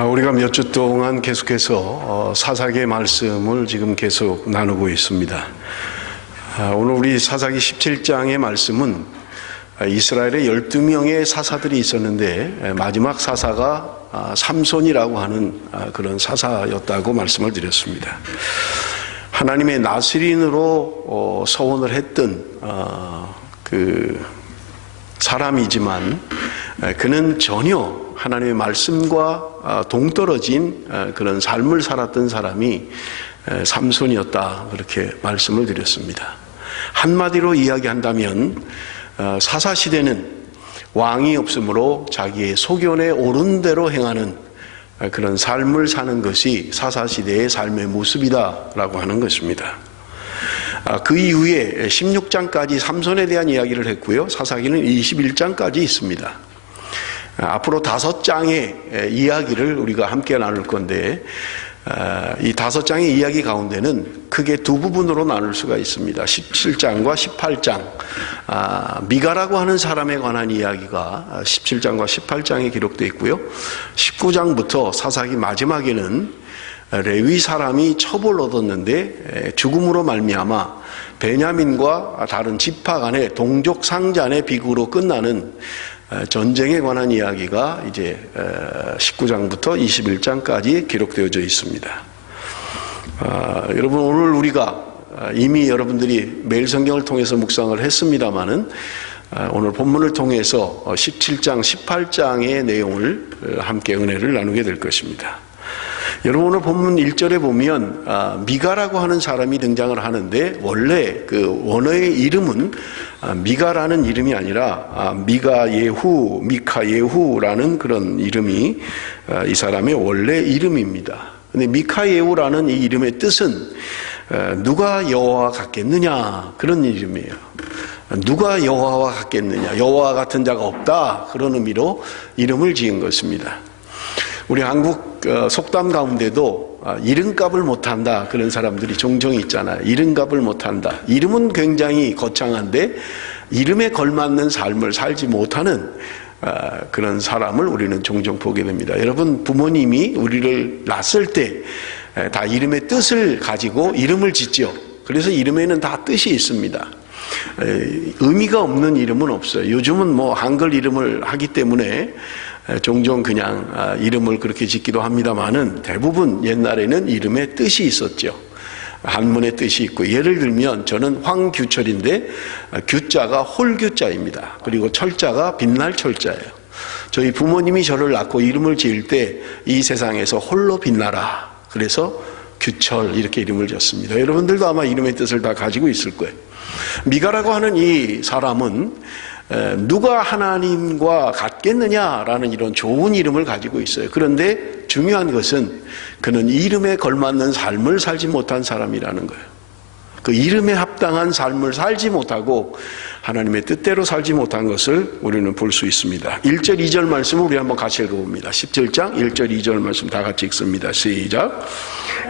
우리가 몇 주 동안 계속해서 사사기의 말씀을 지금 계속 나누고 있습니다. 오늘 우리 사사기 17장의 말씀은 이스라엘에 12명의 사사들이 있었는데 마지막 사사가 삼손이라고 하는 그런 사사였다고 말씀을 드렸습니다. 하나님의 나스린으로 서원을 했던 그 사람이지만 그는 전혀 하나님의 말씀과 동떨어진 그런 삶을 살았던 사람이 삼손이었다, 그렇게 말씀을 드렸습니다. 한마디로 이야기한다면 사사시대는 왕이 없으므로 자기의 소견에 옳은 대로 행하는 그런 삶을 사는 것이 사사시대의 삶의 모습이다라고 하는 것입니다. 그 이후에 16장까지 삼손에 대한 이야기를 했고요, 사사기는 21장까지 있습니다. 앞으로 5장의 이야기를 우리가 함께 나눌 건데, 이 5장의 이야기 가운데는 크게 두 부분으로 나눌 수가 있습니다. 17장과 18장, 미가라고 하는 사람에 관한 이야기가 17장과 18장에 기록되어 있고요, 19장부터 사사기 마지막에는 레위 사람이 첩을 얻었는데 죽음으로 말미암아 베냐민과 다른 지파 간의 동족 상잔의 비극으로 끝나는 전쟁에 관한 이야기가 이제 19장부터 21장까지 기록되어져 있습니다. 여러분, 오늘 우리가 이미 여러분들이 매일 성경을 통해서 묵상을 했습니다마는 오늘 본문을 통해서 17장, 18장의 내용을 함께 은혜를 나누게 될 것입니다. 여러분, 오늘 본문 1절에 보면 미가라고 하는 사람이 등장을 하는데, 원래 그 원어의 이름은 미가라는 이름이 아니라 미가예후, 미카예후라는 그런 이름이 이 사람의 원래 이름입니다. 근데 미카예후라는 이 이름의 뜻은 누가 여호와와 같겠느냐, 그런 이름이에요. 누가 여호와와 같겠느냐, 여호와 같은 자가 없다, 그런 의미로 이름을 지은 것입니다. 우리 한국 속담 가운데도 이름값을 못한다, 그런 사람들이 종종 있잖아요. 이름값을 못한다. 이름은 굉장히 거창한데 이름에 걸맞는 삶을 살지 못하는 그런 사람을 우리는 종종 보게 됩니다. 여러분, 부모님이 우리를 낳았을 때 다 이름의 뜻을 가지고 이름을 짓죠. 그래서 이름에는 다 뜻이 있습니다. 의미가 없는 이름은 없어요. 요즘은 뭐 한글 이름을 하기 때문에 종종 그냥 이름을 그렇게 짓기도 합니다만은, 대부분 옛날에는 이름에 뜻이 있었죠. 한문의 뜻이 있고, 예를 들면 저는 황규철인데 규자가 홀규자입니다. 그리고 철자가 빛날 철자예요. 저희 부모님이 저를 낳고 이름을 지을 때 이 세상에서 홀로 빛나라, 그래서 규철, 이렇게 이름을 지었습니다. 여러분들도 아마 이름의 뜻을 다 가지고 있을 거예요. 미가라고 하는 이 사람은 누가 하나님과 같겠느냐라는 이런 좋은 이름을 가지고 있어요. 그런데 중요한 것은 그는 이름에 걸맞는 삶을 살지 못한 사람이라는 거예요. 그 이름에 합당한 삶을 살지 못하고 하나님의 뜻대로 살지 못한 것을 우리는 볼 수 있습니다. 1절 2절 말씀을 우리 한번 같이 읽어봅니다. 17장 1절 2절 말씀 다 같이 읽습니다. 시작.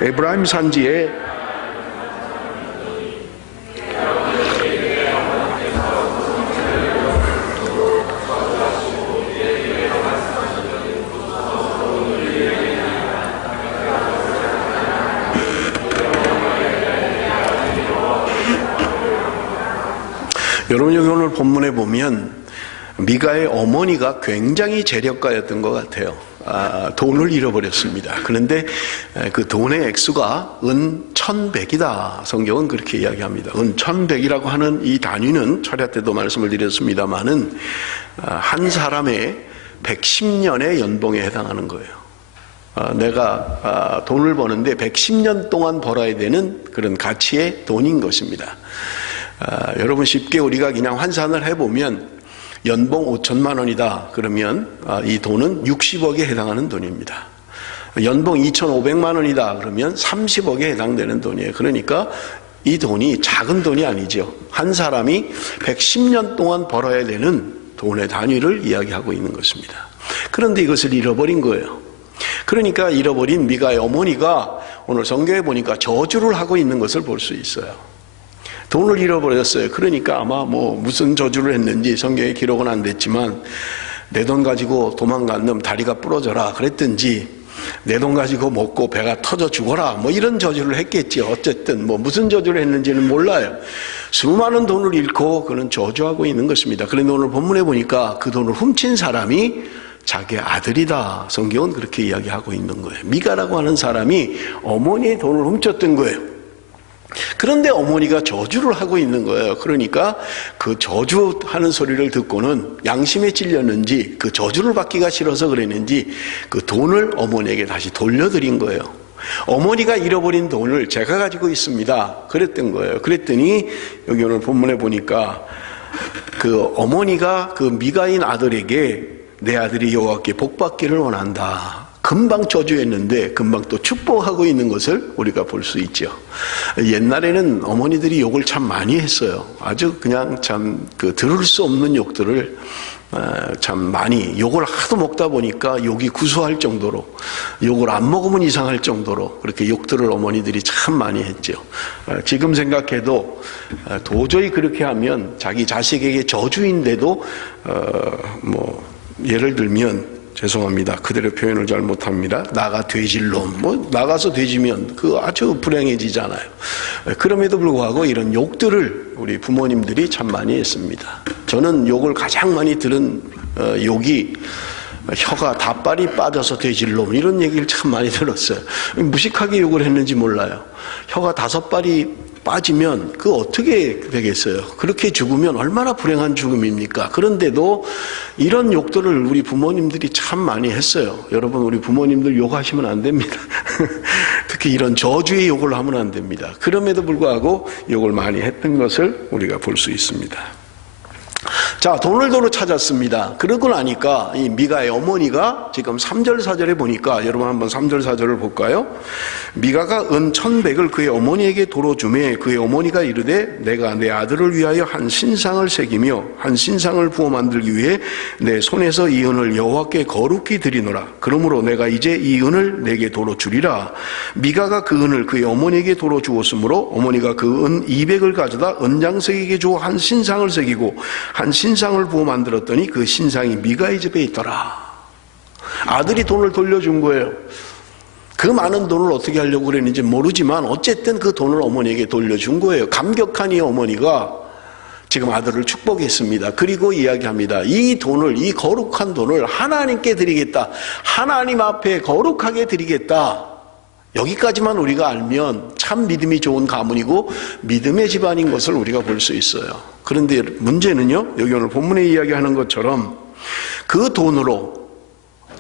에브라임 산지에 여러분, 여기 오늘 본문에 보면 미가의 어머니가 굉장히 재력가였던 것 같아요. 돈을 잃어버렸습니다. 그런데 그 돈의 액수가 은 1,100이다. 성경은 그렇게 이야기합니다. 은 1,100이라고 하는 이 단위는 철야 때도 말씀을 드렸습니다마는 한 사람의 110년의 연봉에 해당하는 거예요. 내가 돈을 버는데 110년 동안 벌어야 되는 그런 가치의 돈인 것입니다. 여러분, 쉽게 우리가 그냥 환산을 해보면 연봉 5천만 원이다 그러면 이 돈은 60억에 해당하는 돈입니다. 연봉 2,500만 원이다 그러면 30억에 해당되는 돈이에요. 그러니까 이 돈이 작은 돈이 아니죠. 한 사람이 110년 동안 벌어야 되는 돈의 단위를 이야기하고 있는 것입니다. 그런데 이것을 잃어버린 거예요. 그러니까 잃어버린 미가의 어머니가 오늘 성경에 보니까 저주를 하고 있는 것을 볼 수 있어요. 돈을 잃어버렸어요. 그러니까 아마 뭐 무슨 저주를 했는지 성경에 기록은 안 됐지만 내 돈 가지고 도망간 놈 다리가 부러져라 그랬든지 내 돈 가지고 먹고 배가 터져 죽어라 뭐 이런 저주를 했겠지. 어쨌든 뭐 무슨 저주를 했는지는 몰라요. 수많은 돈을 잃고 그는 저주하고 있는 것입니다. 그런데 오늘 본문에 보니까 그 돈을 훔친 사람이 자기 아들이다. 성경은 그렇게 이야기하고 있는 거예요. 미가라고 하는 사람이 어머니의 돈을 훔쳤던 거예요. 그런데 어머니가 저주를 하고 있는 거예요. 그러니까 그 저주하는 소리를 듣고는 양심에 찔렸는지 그 저주를 받기가 싫어서 그랬는지 그 돈을 어머니에게 다시 돌려드린 거예요. 어머니가 잃어버린 돈을 제가 가지고 있습니다. 그랬던 거예요. 그랬더니 여기 오늘 본문에 보니까 그 어머니가 그 미가인 아들에게 내 아들이 여호와께 복받기를 원한다. 금방 저주했는데 금방 또 축복하고 있는 것을 우리가 볼 수 있죠. 옛날에는 어머니들이 욕을 참 많이 했어요. 아주 그냥 참 그 들을 수 없는 욕들을 참 많이 욕을 하도 먹다 보니까 욕이 구수할 정도로 욕을 안 먹으면 이상할 정도로 그렇게 욕들을 어머니들이 참 많이 했죠. 지금 생각해도 도저히 그렇게 하면 자기 자식에게 저주인데도 뭐 예를 들면 죄송합니다. 그대로 표현을 잘 못합니다. 나가 돼질놈 뭐 나가서 돼지면 그 아주 불행해지잖아요. 그럼에도 불구하고 이런 욕들을 우리 부모님들이 참 많이 했습니다. 저는 욕을 가장 많이 들은 욕이 혀가 다빨이 빠져서 돼질놈 이런 얘기를 참 많이 들었어요. 무식하게 욕을 했는지 몰라요. 혀가 5발이 빠지면 그 어떻게 되겠어요? 그렇게 죽으면 얼마나 불행한 죽음입니까? 그런데도 이런 욕들을 우리 부모님들이 참 많이 했어요. 여러분 우리 부모님들 욕하시면 안 됩니다. 특히 이런 저주의 욕을 하면 안 됩니다. 그럼에도 불구하고 욕을 많이 했던 것을 우리가 볼 수 있습니다. 자, 돈을 도로 찾았습니다. 그러고 나니까 이 미가의 어머니가 지금 3절 4절에 보니까 여러분 한번 3절 4절을 볼까요? 미가가 은 1,100을 그의 어머니에게 도로 주매 그의 어머니가 이르되 내가 내 아들을 위하여 한 신상을 새기며 한 신상을 부어 만들기 위해 내 손에서 이 은을 여호와께 거룩히 드리노라. 그러므로 내가 이제 이 은을 내게 도로 주리라. 미가가 그 은을 그의 어머니에게 도로 주었으므로 어머니가 그 은 200을 가져다 은장색에게 주어 한 신상을 새기고 한 신상을 부어 만들었더니 그 신상이 미가의 집에 있더라. 아들이 돈을 돌려준 거예요. 그 많은 돈을 어떻게 하려고 그랬는지 모르지만 어쨌든 그 돈을 어머니에게 돌려준 거예요. 감격한 이 어머니가 지금 아들을 축복했습니다. 그리고 이야기합니다. 이 돈을, 이 거룩한 돈을 하나님께 드리겠다. 하나님 앞에 거룩하게 드리겠다. 여기까지만 우리가 알면 참 믿음이 좋은 가문이고 믿음의 집안인 것을 우리가 볼 수 있어요. 그런데 문제는요, 여기 오늘 본문에 이야기하는 것처럼 그 돈으로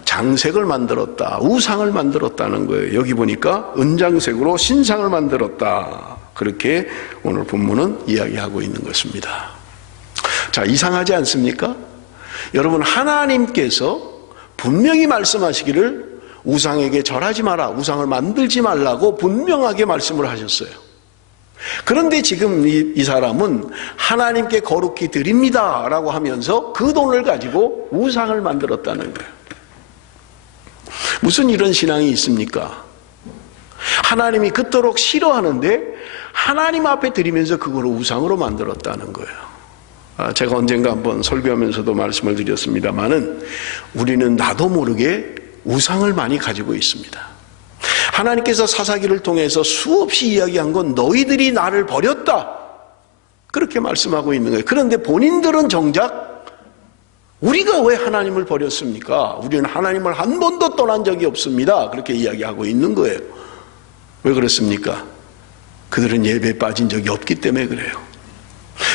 장색을 만들었다, 우상을 만들었다는 거예요. 여기 보니까 은장색으로 신상을 만들었다. 그렇게 오늘 본문은 이야기하고 있는 것입니다. 자, 이상하지 않습니까? 여러분, 하나님께서 분명히 말씀하시기를 우상에게 절하지 마라, 우상을 만들지 말라고 분명하게 말씀을 하셨어요. 그런데 지금 이 사람은 하나님께 거룩히 드립니다 라고 하면서 그 돈을 가지고 우상을 만들었다는 거예요. 무슨 이런 신앙이 있습니까? 하나님이 그토록 싫어하는데 하나님 앞에 드리면서 그걸 우상으로 만들었다는 거예요. 제가 언젠가 한번 설교하면서도 말씀을 드렸습니다마는 우리는 나도 모르게 우상을 많이 가지고 있습니다. 하나님께서 사사기를 통해서 수없이 이야기한 건 너희들이 나를 버렸다, 그렇게 말씀하고 있는 거예요. 그런데 본인들은 정작 우리가 왜 하나님을 버렸습니까? 우리는 하나님을 한 번도 떠난 적이 없습니다, 그렇게 이야기하고 있는 거예요. 왜 그렇습니까? 그들은 예배에 빠진 적이 없기 때문에 그래요.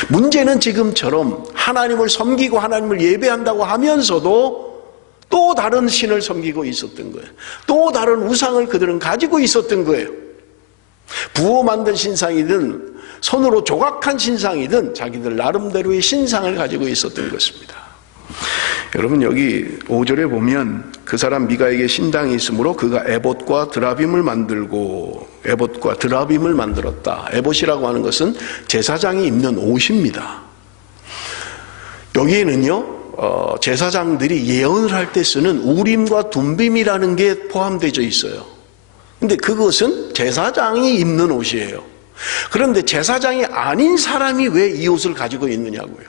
문제는 지금처럼 하나님을 섬기고 하나님을 예배한다고 하면서도 또 다른 신을 섬기고 있었던 거예요. 또 다른 우상을 그들은 가지고 있었던 거예요. 부어 만든 신상이든 손으로 조각한 신상이든 자기들 나름대로의 신상을 가지고 있었던 것입니다. 여러분, 여기 5절에 보면 그 사람 미가에게 신당이 있으므로 그가 에봇과 드라빔을 만들고, 에봇과 드라빔을 만들었다. 에봇이라고 하는 것은 제사장이 입는 옷입니다. 여기에는요, 제사장들이 예언을 할 때 쓰는 우림과 둠빔이라는 게 포함되어 있어요. 근데 그것은 제사장이 입는 옷이에요. 그런데 제사장이 아닌 사람이 왜 이 옷을 가지고 있느냐고요.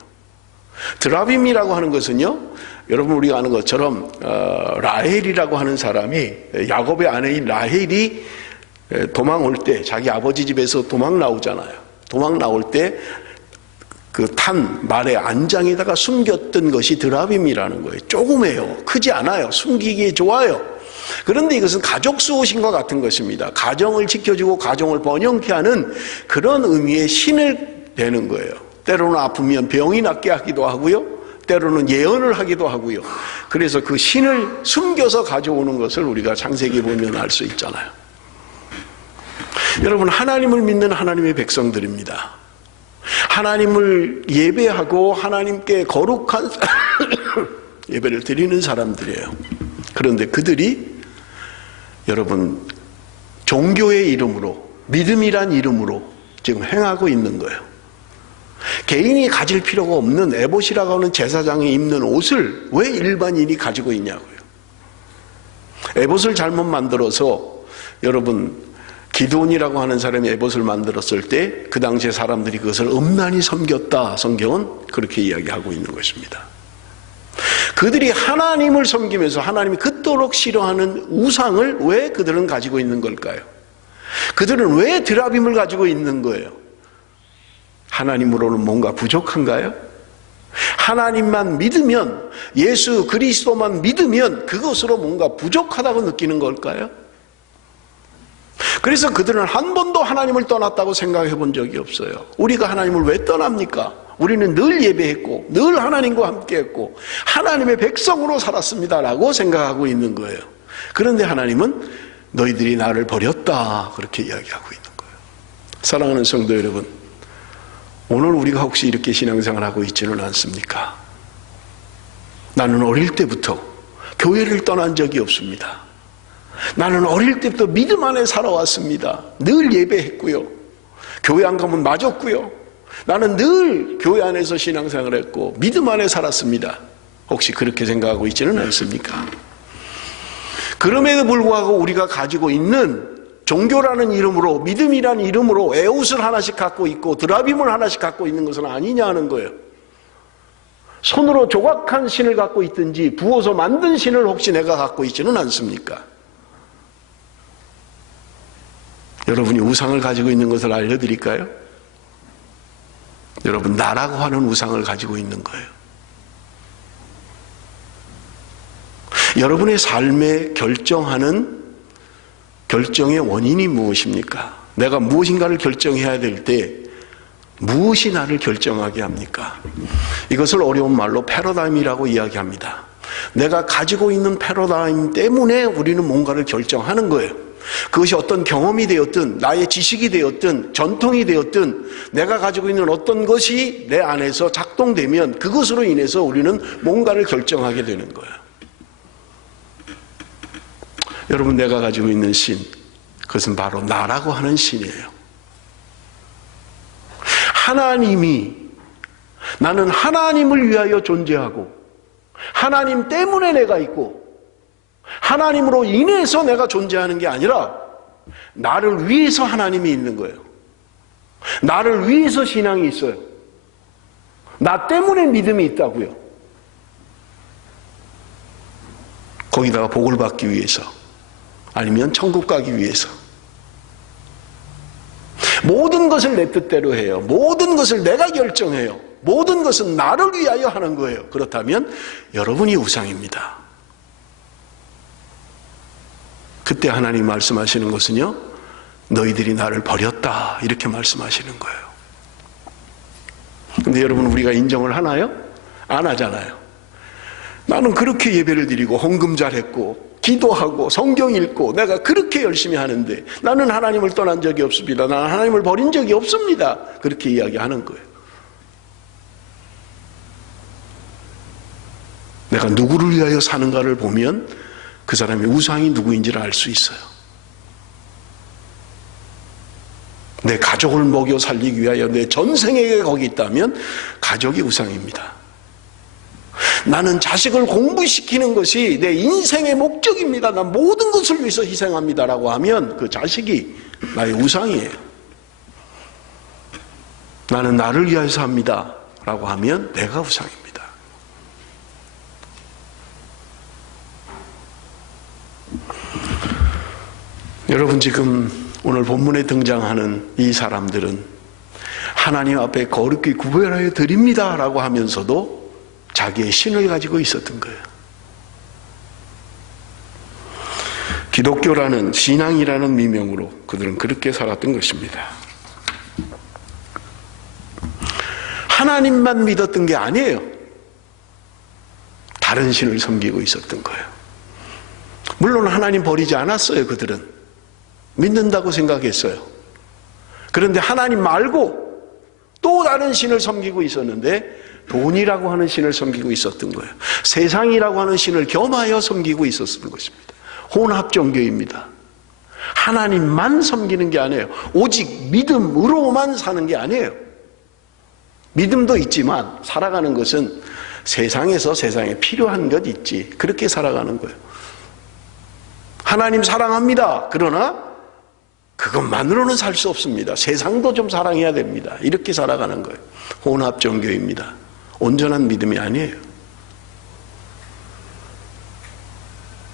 드라빔이라고 하는 것은요, 여러분 우리가 아는 것처럼 라헬이라고 하는 사람이, 야곱의 아내인 라헬이 도망 올 때, 자기 아버지 집에서 도망 나오잖아요. 도망 나올 때 그 탄 말의 안장에다가 숨겼던 것이 드라빔이라는 거예요. 조그매요. 크지 않아요. 숨기기에 좋아요. 그런데 이것은 가족 수호신과 같은 것입니다. 가정을 지켜주고 가정을 번영케 하는 그런 의미의 신을 되는 거예요. 때로는 아프면 병이 낫게 하기도 하고요. 때로는 예언을 하기도 하고요. 그래서 그 신을 숨겨서 가져오는 것을 우리가 창세기에 보면 알 수 있잖아요. 여러분, 하나님을 믿는 하나님의 백성들입니다. 하나님을 예배하고 하나님께 거룩한 예배를 드리는 사람들이에요. 그런데 그들이 여러분 종교의 이름으로, 믿음이란 이름으로 지금 행하고 있는 거예요. 개인이 가질 필요가 없는 에봇이라고 하는 제사장이 입는 옷을 왜 일반인이 가지고 있냐고요. 에봇을 잘못 만들어서, 여러분 기드온이라고 하는 사람이 에봇을 만들었을 때 그 당시에 사람들이 그것을 엄란히 섬겼다. 성경은 그렇게 이야기하고 있는 것입니다. 그들이 하나님을 섬기면서 하나님이 그토록 싫어하는 우상을 왜 그들은 가지고 있는 걸까요? 그들은 왜 드라빔을 가지고 있는 거예요? 하나님으로는 뭔가 부족한가요? 하나님만 믿으면, 예수 그리스도만 믿으면 그것으로 뭔가 부족하다고 느끼는 걸까요? 그래서 그들은 한 번도 하나님을 떠났다고 생각해 본 적이 없어요. 우리가 하나님을 왜 떠납니까? 우리는 늘 예배했고 늘 하나님과 함께했고 하나님의 백성으로 살았습니다라고 생각하고 있는 거예요. 그런데 하나님은 너희들이 나를 버렸다, 그렇게 이야기하고 있는 거예요. 사랑하는 성도 여러분, 오늘 우리가 혹시 이렇게 신앙생활을 하고 있지는 않습니까? 나는 어릴 때부터 교회를 떠난 적이 없습니다. 나는 어릴 때부터 믿음 안에 살아왔습니다. 늘 예배했고요. 교회 안 가면 맞았고요. 나는 늘 교회 안에서 신앙생활을 했고 믿음 안에 살았습니다. 혹시 그렇게 생각하고 있지는 않습니까? 그럼에도 불구하고 우리가 가지고 있는 종교라는 이름으로, 믿음이라는 이름으로 에봇을 하나씩 갖고 있고 드라빔을 하나씩 갖고 있는 것은 아니냐는 거예요. 손으로 조각한 신을 갖고 있든지 부어서 만든 신을 혹시 내가 갖고 있지는 않습니까? 여러분이 우상을 가지고 있는 것을 알려드릴까요? 여러분, 나라고 하는 우상을 가지고 있는 거예요. 여러분의 삶에 결정하는 결정의 원인이 무엇입니까? 내가 무엇인가를 결정해야 될 때 무엇이 나를 결정하게 합니까? 이것을 어려운 말로 패러다임이라고 이야기합니다. 내가 가지고 있는 패러다임 때문에 우리는 뭔가를 결정하는 거예요. 그것이 어떤 경험이 되었든 나의 지식이 되었든 전통이 되었든 내가 가지고 있는 어떤 것이 내 안에서 작동되면 그것으로 인해서 우리는 뭔가를 결정하게 되는 거예요. 여러분, 내가 가지고 있는 신, 그것은 바로 나라고 하는 신이에요. 하나님이, 나는 하나님을 위하여 존재하고 하나님 때문에 내가 있고 하나님으로 인해서 내가 존재하는 게 아니라 나를 위해서 하나님이 있는 거예요. 나를 위해서 신앙이 있어요. 나 때문에 믿음이 있다고요. 거기다가 복을 받기 위해서, 아니면 천국 가기 위해서. 모든 것을 내 뜻대로 해요. 모든 것을 내가 결정해요. 모든 것은 나를 위하여 하는 거예요. 그렇다면 여러분이 우상입니다. 그때 하나님 말씀하시는 것은요, 너희들이 나를 버렸다, 이렇게 말씀하시는 거예요. 근데 여러분, 우리가 인정을 하나요? 안 하잖아요. 나는 그렇게 예배를 드리고 헌금 잘했고 기도하고 성경 읽고 내가 그렇게 열심히 하는데 나는 하나님을 떠난 적이 없습니다. 나는 하나님을 버린 적이 없습니다. 그렇게 이야기하는 거예요. 내가 누구를 위하여 사는가를 보면 그 사람의 우상이 누구인지를 알 수 있어요. 내 가족을 먹여 살리기 위하여 내 전생에게 거기 있다면 가족이 우상입니다. 나는 자식을 공부시키는 것이 내 인생의 목적입니다. 난 모든 것을 위해서 희생합니다라고 하면 그 자식이 나의 우상이에요. 나는 나를 위하여 삽니다 라고 하면 내가 우상입니다. 여러분, 지금 오늘 본문에 등장하는 이 사람들은 하나님 앞에 거룩히 구별하여 드립니다 라고 하면서도 자기의 신을 가지고 있었던 거예요. 기독교라는, 신앙이라는 미명으로 그들은 그렇게 살았던 것입니다. 하나님만 믿었던 게 아니에요. 다른 신을 섬기고 있었던 거예요. 물론 하나님 버리지 않았어요. 그들은 믿는다고 생각했어요. 그런데 하나님 말고 또 다른 신을 섬기고 있었는데, 돈이라고 하는 신을 섬기고 있었던 거예요. 세상이라고 하는 신을 겸하여 섬기고 있었던 것입니다. 혼합종교입니다. 하나님만 섬기는 게 아니에요. 오직 믿음으로만 사는 게 아니에요. 믿음도 있지만 살아가는 것은 세상에서 세상에 필요한 것 있지, 그렇게 살아가는 거예요. 하나님 사랑합니다. 그러나 그것만으로는 살 수 없습니다. 세상도 좀 사랑해야 됩니다. 이렇게 살아가는 거예요. 혼합종교입니다. 온전한 믿음이 아니에요.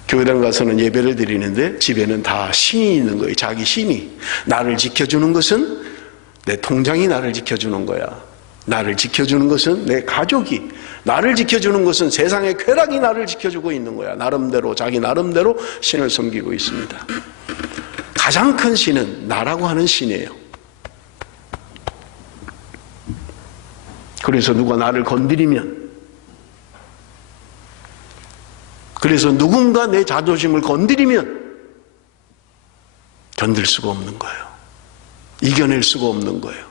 교회당 가서는 예배를 드리는데 집에는 다 신이 있는 거예요. 자기 신이. 나를 지켜주는 것은 내 통장이 나를 지켜주는 거야. 나를 지켜주는 것은 내 가족이, 나를 지켜주는 것은 세상의 쾌락이 나를 지켜주고 있는 거야. 나름대로, 자기 나름대로 신을 섬기고 있습니다. 가장 큰 신은 나라고 하는 신이에요. 그래서 누가 나를 건드리면, 그래서 누군가 내 자존심을 건드리면 견딜 수가 없는 거예요. 이겨낼 수가 없는 거예요.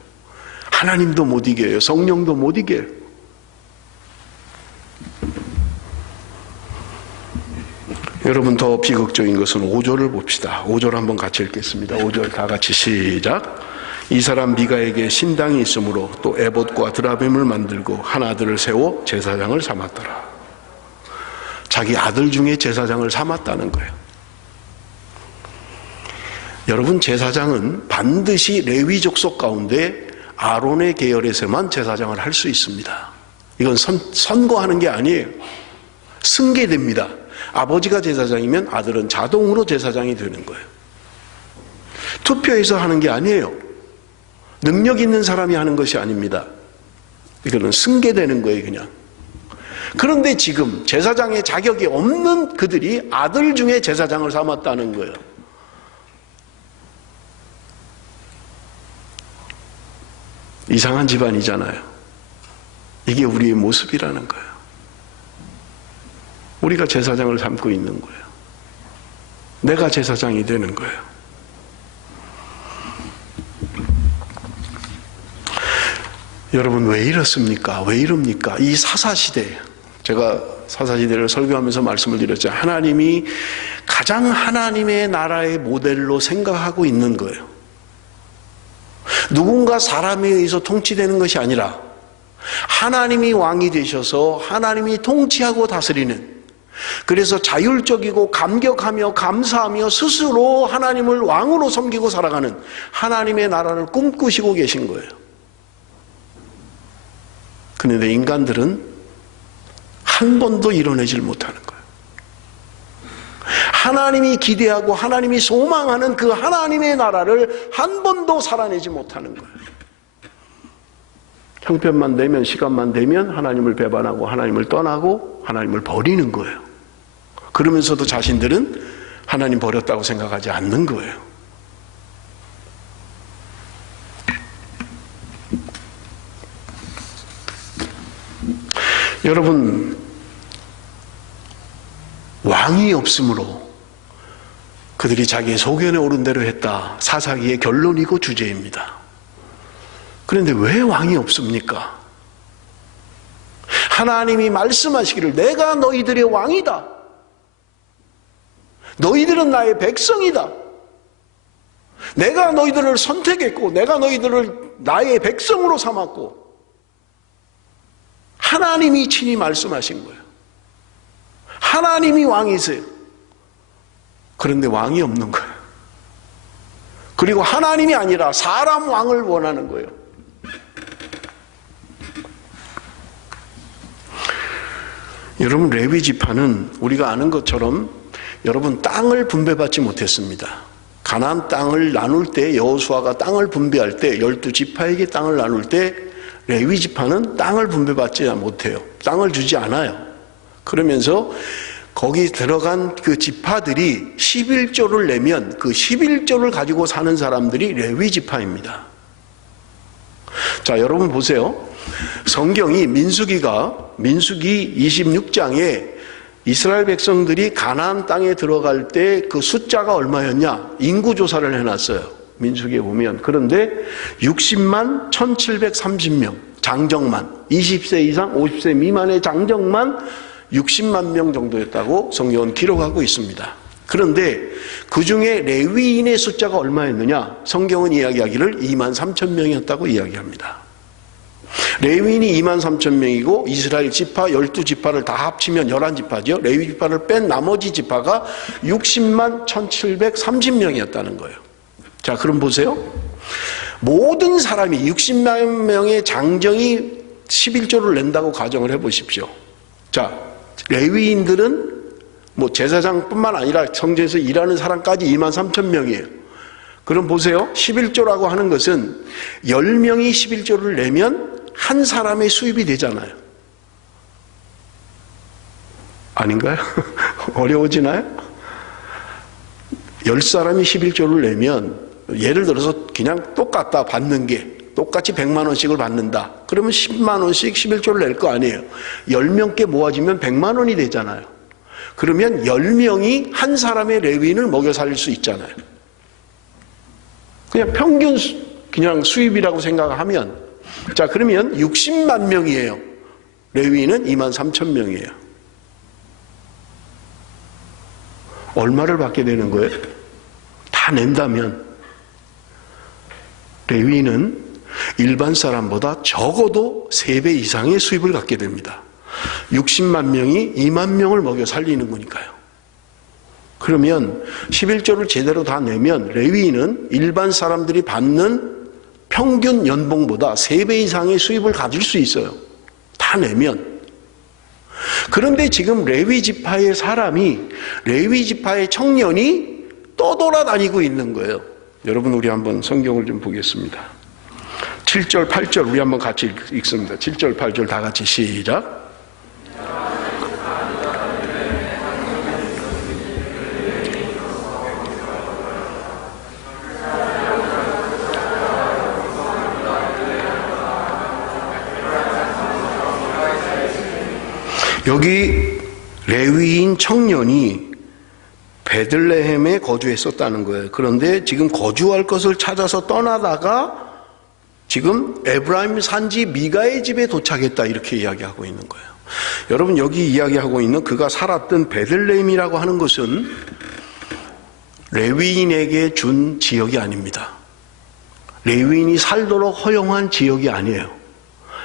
하나님도 못 이겨요. 성령도 못 이겨요. 여러분, 더 비극적인 것은 5절을 봅시다. 5절 한번 같이 읽겠습니다. 5절 다 같이 시작. 이 사람 미가에게 신당이 있으므로 또 에봇과 드라빔을 만들고 한 아들을 세워 제사장을 삼았더라. 자기 아들 중에 제사장을 삼았다는 거예요. 여러분, 제사장은 반드시 레위 족속 가운데 아론의 계열에서만 제사장을 할 수 있습니다. 이건 선거하는 게 아니에요. 승계됩니다. 아버지가 제사장이면 아들은 자동으로 제사장이 되는 거예요. 투표해서 하는 게 아니에요. 능력 있는 사람이 하는 것이 아닙니다. 이거는 승계되는 거예요, 그냥. 그런데 지금 제사장의 자격이 없는 그들이 아들 중에 제사장을 삼았다는 거예요. 이상한 집안이잖아요. 이게 우리의 모습이라는 거예요. 우리가 제사장을 삼고 있는 거예요. 내가 제사장이 되는 거예요. 여러분, 왜 이렇습니까? 왜 이럽니까? 이 사사시대, 제가 사사시대를 설교하면서 말씀을 드렸죠. 하나님이 가장 하나님의 나라의 모델로 생각하고 있는 거예요. 누군가 사람에 의해서 통치되는 것이 아니라 하나님이 왕이 되셔서 하나님이 통치하고 다스리는, 그래서 자율적이고 감격하며 감사하며 스스로 하나님을 왕으로 섬기고 살아가는 하나님의 나라를 꿈꾸시고 계신 거예요. 그런데 인간들은 한 번도 이뤄내질 못하는 거예요. 하나님이 기대하고 하나님이 소망하는 그 하나님의 나라를 한 번도 살아내지 못하는 거예요. 형편만 되면, 시간만 되면 하나님을 배반하고 하나님을 떠나고 하나님을 버리는 거예요. 그러면서도 자신들은 하나님 버렸다고 생각하지 않는 거예요. 여러분, 왕이 없으므로 그들이 자기의 소견에 오른 대로 했다. 사사기의 결론이고 주제입니다. 그런데 왜 왕이 없습니까? 하나님이 말씀하시기를 내가 너희들의 왕이다. 너희들은 나의 백성이다. 내가 너희들을 선택했고 내가 너희들을 나의 백성으로 삼았고, 하나님이 친히 말씀하신 거예요. 하나님이 왕이세요. 그런데 왕이 없는 거예요. 그리고 하나님이 아니라 사람 왕을 원하는 거예요. 여러분, 레위 지파는 우리가 아는 것처럼 여러분 땅을 분배받지 못했습니다. 가나안 땅을 나눌 때, 여호수아가 땅을 분배할 때, 12지파에게 땅을 나눌 때 레위 지파는 땅을 분배받지 못해요. 땅을 주지 않아요. 그러면서 거기 들어간 그 지파들이 11조를 내면 그 11조를 가지고 사는 사람들이 레위 지파입니다. 자, 여러분 보세요. 성경이 민수기 26장에 이스라엘 백성들이 가나안 땅에 들어갈 때 그 숫자가 얼마였냐? 인구 조사를 해놨어요. 민수기에 보면. 그런데 60만 1730명 장정만, 20세 이상 50세 미만의 장정만 60만 명 정도였다고 성경은 기록하고 있습니다. 그런데 그 중에 레위인의 숫자가 얼마였느냐? 성경은 이야기하기를 2만 3천 명이었다고 이야기합니다. 레위인이 2만 3천 명이고 이스라엘 지파 12지파를 다 합치면 11지파죠. 레위 지파를 뺀 나머지 지파가 60만 1730명이었다는 거예요. 자, 그럼 보세요. 모든 사람이 60만 명의 장정이 11조를 낸다고 가정을 해보십시오. 자, 레위인들은 뭐 제사장뿐만 아니라 성전에서 일하는 사람까지 2만 3천 명이에요. 그럼 보세요. 11조라고 하는 것은 10명이 11조를 내면 한 사람의 수입이 되잖아요. 아닌가요? 어려워지나요? 10사람이 11조를 내면 예를 들어서 그냥 똑같다 받는 게 똑같이 100만 원씩을 받는다. 그러면 10만 원씩 11조를 낼 거 아니에요. 10명께 모아지면 100만 원이 되잖아요. 그러면 10명이 한 사람의 레위인을 먹여 살릴 수 있잖아요. 그냥 평균 그냥 수입이라고 생각하면, 자, 그러면 60만 명이에요. 레위인은 2만 3천 명이에요. 얼마를 받게 되는 거예요? 다 낸다면 레위인은 일반 사람보다 적어도 3배 이상의 수입을 갖게 됩니다. 60만 명이 2만 명을 먹여 살리는 거니까요. 그러면 11조를 제대로 다 내면 레위인은 일반 사람들이 받는 평균 연봉보다 3배 이상의 수입을 가질 수 있어요. 다 내면. 그런데 지금 레위 지파의 청년이 떠돌아다니고 있는 거예요. 여러분, 우리 한번 성경을 좀 보겠습니다. 7절, 8절 우리 한번 같이 읽습니다. 7절, 8절 다 같이 시작. 여기 레위인 청년이 베들레헴에 거주했었다는 거예요. 그런데 지금 거주할 것을 찾아서 떠나다가 지금 에브라임 산지 미가의 집에 도착했다, 이렇게 이야기하고 있는 거예요. 여러분, 여기 이야기하고 있는 그가 살았던 베들레헴이라고 하는 것은 레위인에게 준 지역이 아닙니다. 레위인이 살도록 허용한 지역이 아니에요.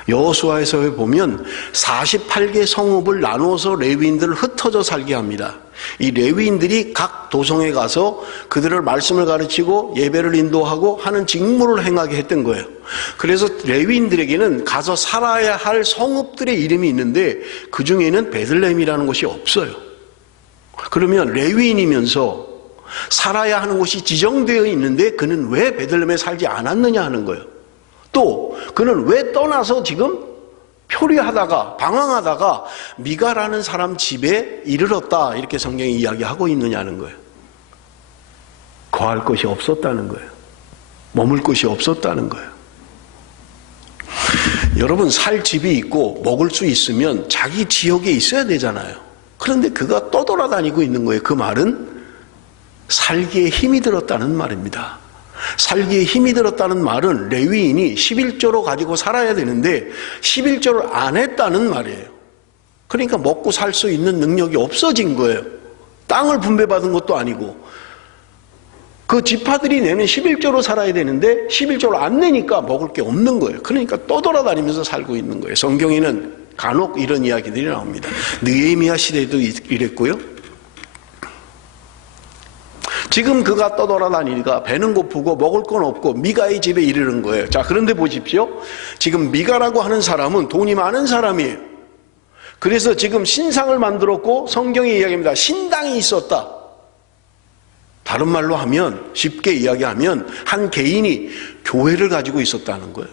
여호수아에서 보면 48개 성읍을 나누어서 레위인들을 흩어져 살게 합니다. 이 레위인들이 각 도성에 가서 그들을 말씀을 가르치고 예배를 인도하고 하는 직무를 행하게 했던 거예요. 그래서 레위인들에게는 가서 살아야 할 성읍들의 이름이 있는데 그 중에는 베들레헴이라는 곳이 없어요. 그러면 레위인이면서 살아야 하는 곳이 지정되어 있는데 그는 왜 베들레헴에 살지 않았느냐 하는 거예요. 또 그는 왜 떠나서 지금 표류하다가 방황하다가 미가라는 사람 집에 이르렀다, 이렇게 성경이 이야기하고 있느냐는 거예요. 거할 것이 없었다는 거예요. 머물 곳이 없었다는 거예요. 여러분, 살 집이 있고 먹을 수 있으면 자기 지역에 있어야 되잖아요. 그런데 그가 떠돌아다니고 있는 거예요. 그 말은 살기에 힘이 들었다는 말입니다. 살기에 힘이 들었다는 말은 레위인이 11조로 가지고 살아야 되는데 11조를 안 했다는 말이에요. 그러니까 먹고 살 수 있는 능력이 없어진 거예요. 땅을 분배받은 것도 아니고 그 지파들이 내는 11조로 살아야 되는데 11조를 안 내니까 먹을 게 없는 거예요. 그러니까 떠돌아다니면서 살고 있는 거예요. 성경에는 간혹 이런 이야기들이 나옵니다. 느헤미야 시대도 이랬고요. 지금 그가 떠돌아다니니까 배는 고프고 먹을 건 없고 미가의 집에 이르는 거예요. 자, 그런데 보십시오. 지금 미가라고 하는 사람은 돈이 많은 사람이에요. 그래서 지금 신상을 만들었고 성경이 이야기합니다. 신당이 있었다. 다른 말로 하면, 쉽게 이야기하면 한 개인이 교회를 가지고 있었다는 거예요.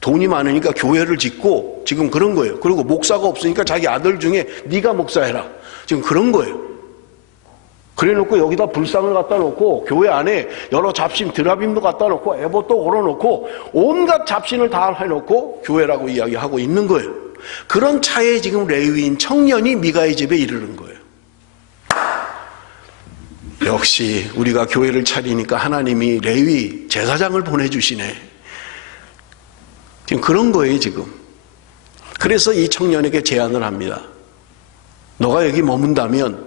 돈이 많으니까 교회를 짓고 지금 그런 거예요. 그리고 목사가 없으니까 자기 아들 중에 네가 목사해라. 지금 그런 거예요. 그래 놓고 여기다 불상을 갖다 놓고 교회 안에 여러 잡신 드라빔도 갖다 놓고 에봇도 걸어놓고 온갖 잡신을 다 해놓고 교회라고 이야기하고 있는 거예요. 그런 차에 지금 레위인 청년이 미가의 집에 이르는 거예요. 역시 우리가 교회를 차리니까 하나님이 레위 제사장을 보내주시네. 지금 그런 거예요 지금. 그래서 이 청년에게 제안을 합니다. 너가 여기 머문다면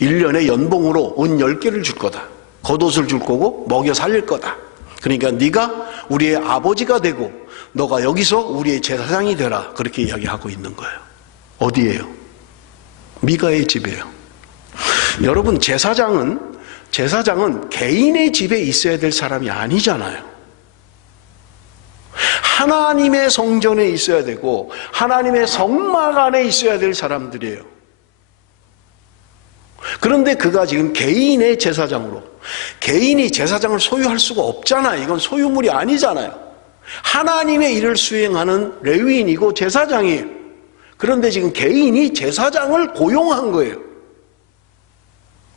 1년에 연봉으로 은 10개를 줄 거다. 겉옷을 줄 거고 먹여 살릴 거다. 그러니까 네가 우리의 아버지가 되고 너가 여기서 우리의 제사장이 되라. 그렇게 이야기하고 있는 거예요. 어디예요? 미가의 집이에요. 여러분, 제사장은 개인의 집에 있어야 될 사람이 아니잖아요. 하나님의 성전에 있어야 되고 하나님의 성막 안에 있어야 될 사람들이에요. 그런데 그가 지금 개인의 제사장으로, 개인이 제사장을 소유할 수가 없잖아요. 이건 소유물이 아니잖아요. 하나님의 일을 수행하는 레위인이고 제사장이에요. 그런데 지금 개인이 제사장을 고용한 거예요.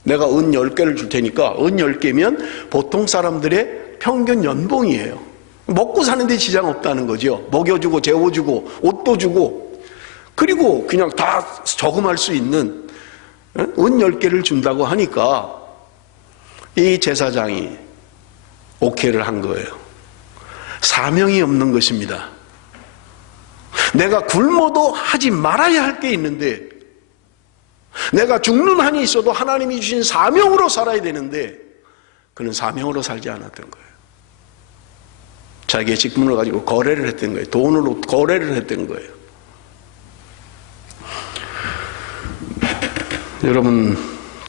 내가 은 10개를 줄 테니까, 은 10개면 보통 사람들의 평균 연봉이에요. 먹고 사는데 지장 없다는 거죠. 먹여주고 재워주고 옷도 주고, 그리고 그냥 다 저금할 수 있는 은 10개를 준다고 하니까 이 제사장이 오케이를 한 거예요. 사명이 없는 것입니다. 내가 굶어도 하지 말아야 할 게 있는데, 내가 죽는 한이 있어도 하나님이 주신 사명으로 살아야 되는데 그는 사명으로 살지 않았던 거예요. 자기의 직분을 가지고 거래를 했던 거예요. 돈으로 거래를 했던 거예요. 여러분,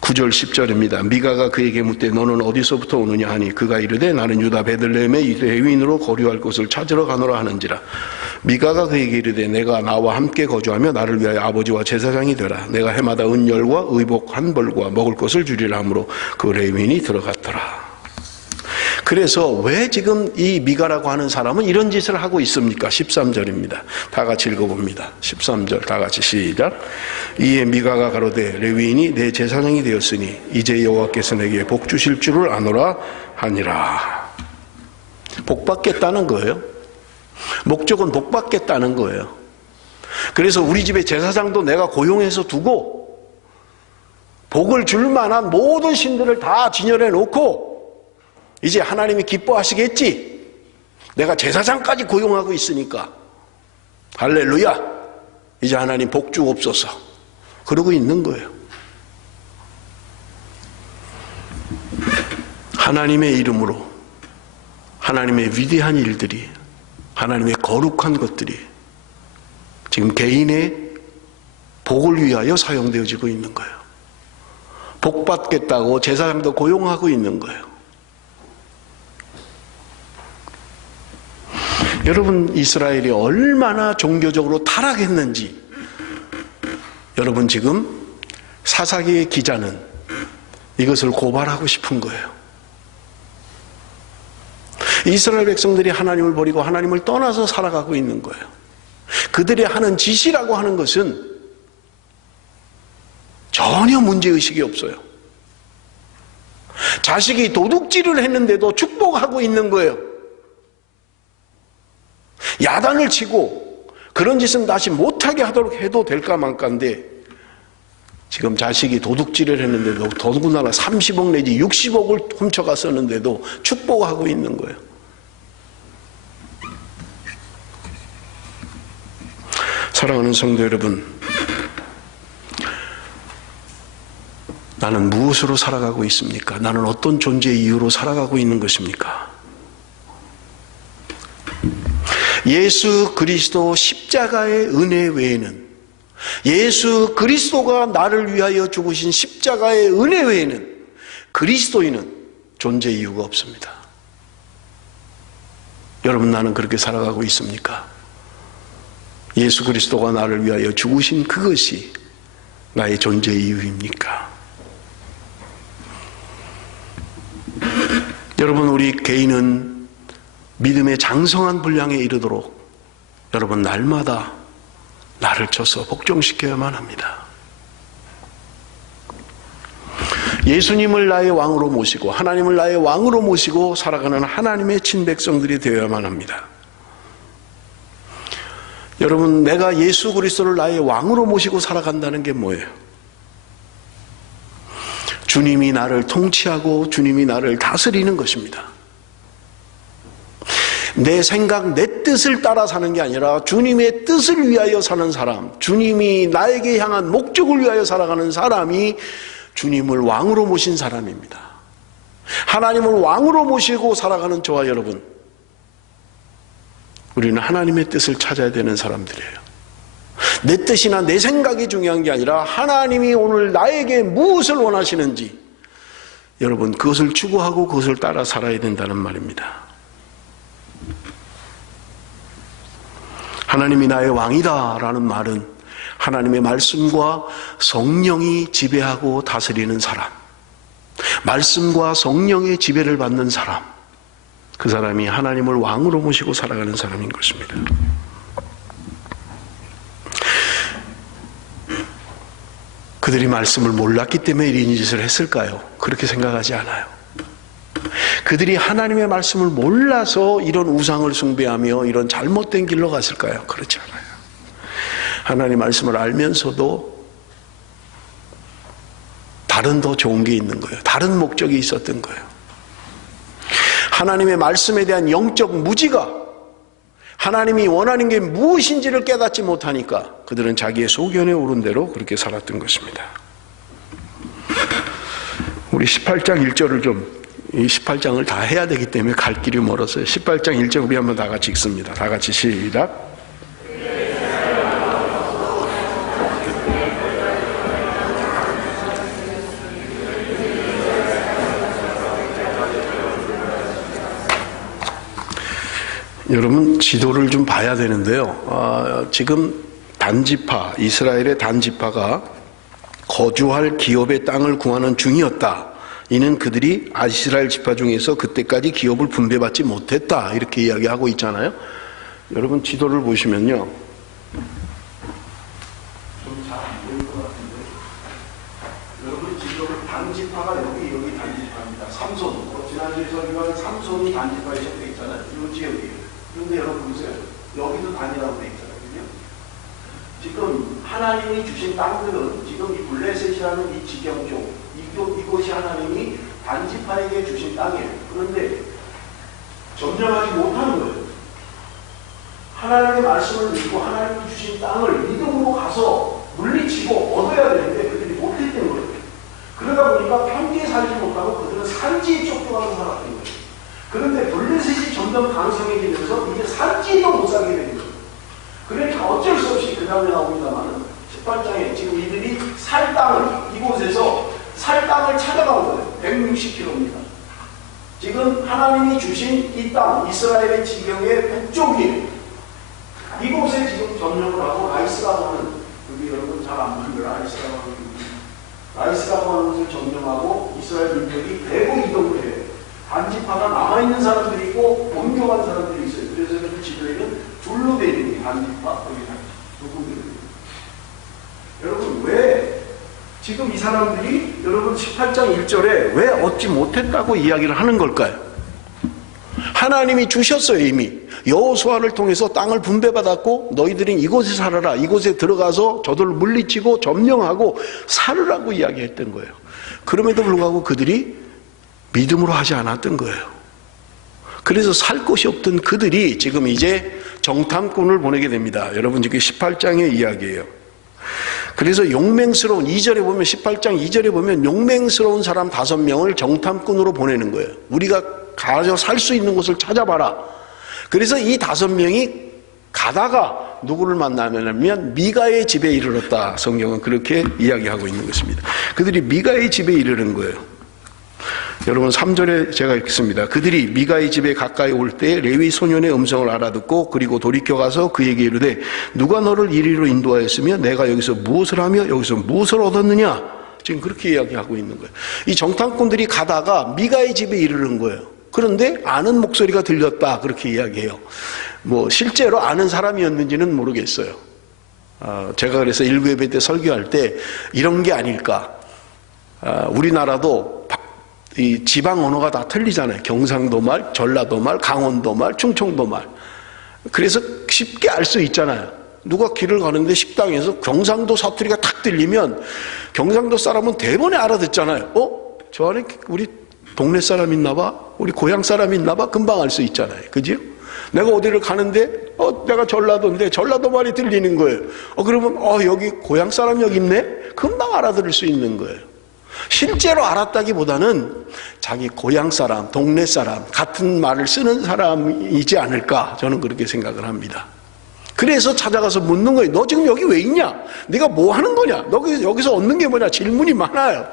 9절 10절입니다. 미가가 그에게 묻되 너는 어디서부터 오느냐 하니 그가 이르되 나는 유다 베들레헴의 레위인으로 거류할 곳을 찾으러 가노라 하는지라. 미가가 그에게 이르되 내가 나와 함께 거주하며 나를 위하여 아버지와 제사장이 되라. 내가 해마다 은열과 의복 한 벌과 먹을 것을 주리라 하므로 그 레위인이 들어갔더라. 그래서 왜 지금 이 미가라고 하는 사람은 이런 짓을 하고 있습니까? 13절입니다. 다 같이 읽어봅니다. 13절 다 같이 시작. 이에 미가가 가로되 레위인이 내 제사장이 되었으니 이제 여호와께서 내게 복 주실 줄을 아노라 하니라. 복 받겠다는 거예요. 목적은 복 받겠다는 거예요. 그래서 우리 집에 제사장도 내가 고용해서 두고 복을 줄 만한 모든 신들을 다 진열해 놓고 이제 하나님이 기뻐하시겠지. 내가 제사장까지 고용하고 있으니까 할렐루야, 이제 하나님 복 주옵소서. 그러고 있는 거예요. 하나님의 이름으로 하나님의 위대한 일들이, 하나님의 거룩한 것들이 지금 개인의 복을 위하여 사용되어지고 있는 거예요. 복 받겠다고 제사장도 고용하고 있는 거예요. 여러분, 이스라엘이 얼마나 종교적으로 타락했는지 여러분, 지금 사사기의 기자는 이것을 고발하고 싶은 거예요. 이스라엘 백성들이 하나님을 버리고 하나님을 떠나서 살아가고 있는 거예요. 그들이 하는 짓이라고 하는 것은 전혀 문제의식이 없어요. 자식이 도둑질을 했는데도 축복하고 있는 거예요. 야단을 치고 그런 짓은 다시 못하게 하도록 해도 될까 말까인데 지금 자식이 도둑질을 했는데도, 더군다나 30억 내지 60억을 훔쳐가 썼는데도 축복하고 있는 거예요. 사랑하는 성도 여러분, 나는 무엇으로 살아가고 있습니까? 나는 어떤 존재의 이유로 살아가고 있는 것입니까? 예수 그리스도 십자가의 은혜 외에는, 예수 그리스도가 나를 위하여 죽으신 십자가의 은혜 외에는 그리스도인은 존재 이유가 없습니다. 여러분, 나는 그렇게 살아가고 있습니까? 예수 그리스도가 나를 위하여 죽으신 그것이 나의 존재 이유입니까? 여러분, 우리 개인은 믿음의 장성한 분량에 이르도록 여러분 날마다 나를 쳐서 복종시켜야만 합니다. 예수님을 나의 왕으로 모시고 하나님을 나의 왕으로 모시고 살아가는 하나님의 친백성들이 되어야만 합니다. 여러분, 내가 예수 그리스도를 나의 왕으로 모시고 살아간다는 게 뭐예요? 주님이 나를 통치하고 주님이 나를 다스리는 것입니다. 내 생각, 내 뜻을 따라 사는 게 아니라 주님의 뜻을 위하여 사는 사람, 주님이 나에게 향한 목적을 위하여 살아가는 사람이 주님을 왕으로 모신 사람입니다. 하나님을 왕으로 모시고 살아가는 저와 여러분, 우리는 하나님의 뜻을 찾아야 되는 사람들이에요. 내 뜻이나 내 생각이 중요한 게 아니라 하나님이 오늘 나에게 무엇을 원하시는지 여러분 그것을 추구하고 그것을 따라 살아야 된다는 말입니다. 하나님이 나의 왕이다 라는 말은 하나님의 말씀과 성령이 지배하고 다스리는 사람, 말씀과 성령의 지배를 받는 사람, 그 사람이 하나님을 왕으로 모시고 살아가는 사람인 것입니다. 그들이 말씀을 몰랐기 때문에 이런 짓을 했을까요? 그렇게 생각하지 않아요. 그들이 하나님의 말씀을 몰라서 이런 우상을 숭배하며 이런 잘못된 길로 갔을까요? 그렇지 않아요. 하나님 말씀을 알면서도 다른 더 좋은 게 있는 거예요. 다른 목적이 있었던 거예요. 하나님의 말씀에 대한 영적 무지가, 하나님이 원하는 게 무엇인지를 깨닫지 못하니까 그들은 자기의 소견에 오른 대로 그렇게 살았던 것입니다. 우리 18장 1절을 이 18장을 다 해야 되기 때문에 갈 길이 멀었어요. 18장 1절 우리 한번 다 같이 읽습니다. 다 같이 시작. 여러분, 지도를 좀 봐야 되는데요. 지금 단지파, 이스라엘의 단지파가 거주할 기업의 땅을 구하는 중이었다. 이는 그들이 이스라엘 지파 중에서 그때까지 기업을 분배받지 못했다, 이렇게 이야기하고 있잖아요. 여러분, 지도를 보시면요, 좀 잘 안 보일 것 같은데, 여러분 지도를 단지파가 여기 단지파입니다. 삼손, 지난주에 설교한 삼손이 단지파에 속해 있잖아요. 이 지역이에요. 그런데 여러분 보세요, 여기도 단이라고 되어 있잖아요. 그죠? 지금 하나님이 주신 땅들은 지금 이 블레셋이라는 이 지경종, 이곳이 하나님이 단지파에게 주신 땅이에요. 그런데 점령하지 못하는 거예요. 하나님의 말씀을 믿고 하나님이 주신 땅을 믿음으로 가서 물리치고 얻어야 되는데 그들이 못했던 거예요. 그러다 보니까 평지에 살지 못하고 그들은 산지에 쫓겨가서 살았던 거예요. 그런데 블레셋이 점점 강성해지면서 이제 산지도 못 살게 되는 거예요. 그러니까 어쩔 수 없이 그 다음에 나옵니다만 18장에 지금 이들이 살 땅을, 이곳에서 살 땅을 찾아간 거예요. 160km입니다. 지금 하나님이 주신 이 땅, 이스라엘의 지경의 북쪽이에요. 이곳에 지금 점령을 하고 라이스라고 하는, 여기 여러분 잘 안 보는 거예요. 라이스라고 하는 곳을 점령하고 이스라엘 민족이 대거 이동을 해요. 단지파가 남아있는 사람들이 있고 옮겨간 사람들이 있어요. 그래서 그 지도에는 둘로 되어 있는 게 단지파, 여기 단지파 두 군데로. 여러분, 왜 지금 이 사람들이 여러분 18장 1절에 왜 얻지 못했다고 이야기를 하는 걸까요? 하나님이 주셨어요. 이미 여호수아를 통해서 땅을 분배받았고 너희들은 이곳에 살아라, 이곳에 들어가서 저들을 물리치고 점령하고 살으라고 이야기했던 거예요. 그럼에도 불구하고 그들이 믿음으로 하지 않았던 거예요. 그래서 살 곳이 없던 그들이 지금 이제 정탐꾼을 보내게 됩니다. 여러분, 지금 18장의 이야기예요. 그래서 용맹스러운 2절에 보면, 18장 2절에 보면 용맹스러운 사람 5명을 정탐꾼으로 보내는 거예요. 우리가 가서 살 수 있는 곳을 찾아봐라. 그래서 이 5명이 가다가 누구를 만나냐면 미가의 집에 이르렀다. 성경은 그렇게 이야기하고 있는 것입니다. 그들이 미가의 집에 이르는 거예요. 여러분 3절에 제가 읽겠습니다. 그들이 미가의 집에 가까이 올 때 레위 소년의 음성을 알아듣고 그리고 돌이켜가서 그에게 이르되 누가 너를 이리로 인도하였으며 내가 여기서 무엇을 하며 여기서 무엇을 얻었느냐. 지금 그렇게 이야기하고 있는 거예요. 이 정탐꾼들이 가다가 미가의 집에 이르는 거예요. 그런데 아는 목소리가 들렸다 그렇게 이야기해요. 뭐 실제로 아는 사람이었는지는 모르겠어요. 제가 그래서 일부 예배 때 설교할 때 이런 게 아닐까. 우리나라도 이 지방 언어가 다 틀리잖아요. 경상도 말, 전라도 말, 강원도 말, 충청도 말. 그래서 쉽게 알 수 있잖아요. 누가 길을 가는데 식당에서 경상도 사투리가 탁 들리면 경상도 사람은 대번에 알아듣잖아요. 저 안에 우리 동네 사람 있나 봐? 우리 고향 사람 있나 봐? 금방 알 수 있잖아요. 그죠? 내가 어디를 가는데 내가 전라도인데 전라도 말이 들리는 거예요. 그러면 여기 고향 사람 여기 있네? 금방 알아들을 수 있는 거예요. 실제로 알았다기보다는 자기 고향 사람, 동네 사람, 같은 말을 쓰는 사람이지 않을까 저는 그렇게 생각을 합니다. 그래서 찾아가서 묻는 거예요. 너 지금 여기 왜 있냐? 네가 뭐 하는 거냐? 너 여기서 얻는 게 뭐냐? 질문이 많아요.